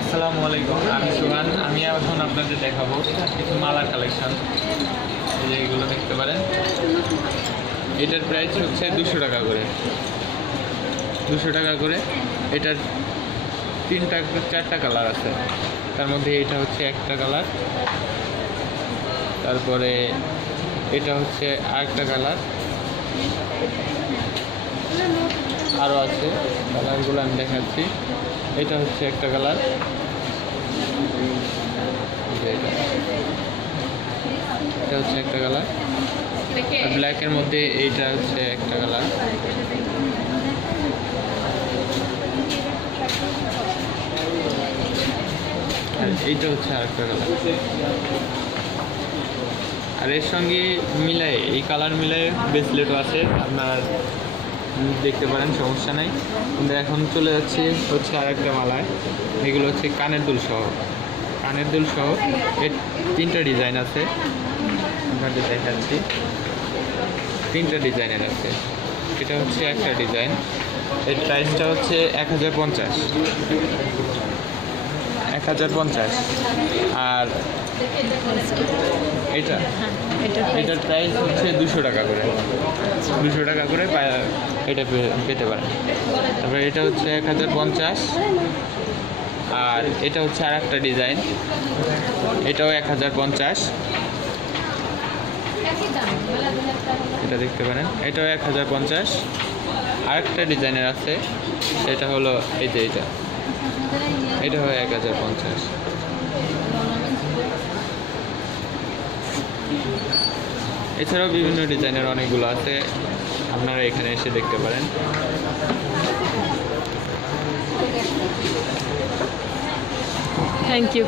আসসালামু আলাইকুম, আমি সুহান আমি এখন আপনাদের দেখাবো কিছু মালার কালেকশন এই যে এগুলো দেখতে পারেন। এটার প্রাইস হচ্ছে দুশো টাকা করে। দুশো টাকা করে। এটার তিনটা, চারটা কালার আছে। তার মধ্যে এটা হচ্ছে একটা কালার তারপরে এটা হচ্ছে আরেকটা কালার আরও আছে কালারগুলো আমি দেখাচ্ছি। এটা হচ্ছে একটা কালার। এটা। হচ্ছে একটা কালার। ব্ল্যাকের মধ্যে এইটা হচ্ছে একটা কালার। আর এইটা হচ্ছে আরেকটা কালার। আর এর সঙ্গে মিলাই এই কালার মিলাই ব্রেসলেটও আছে। আপনার দেখতে পারেন সমস্যা নাই। আমরা এখন চলে যাচ্ছি হচ্ছে আর একটা মালায়। এগুলো হচ্ছে কানের দুল সহ। কানের দুল সহ। এর তিনটা ডিজাইন আছে। আপনাদের দেখাচ্ছি তিনটা ডিজাইনের আছে। এটা হচ্ছে একটা ডিজাইন। এর প্রাইসটা হচ্ছে এক হাজার পঞ্চাশ। এক হাজার পঞ্চাশ। আর এটা? এটার প্রাইস হচ্ছে দুশো টাকা করে। দুশো টাকা করে এটা পেতে পারেন। তারপরে এটা হচ্ছে এক হাজার পঞ্চাশ। আর এটা হচ্ছে আর একটা ডিজাইন। এটাও এক হাজার পঞ্চাশ। এটা দেখতে পারেন। এটাও এক হাজার পঞ্চাশ। আরেকটা ডিজাইনের আছে। সেটা হলো এই যে এটা। এটা হয় এক হাজার পঞ্চাশ। এছাড়াও বিভিন্ন ডিজাইনের অনেকগুলো আছে। আপনারা এখানে এসে দেখতে পারেন। Thank you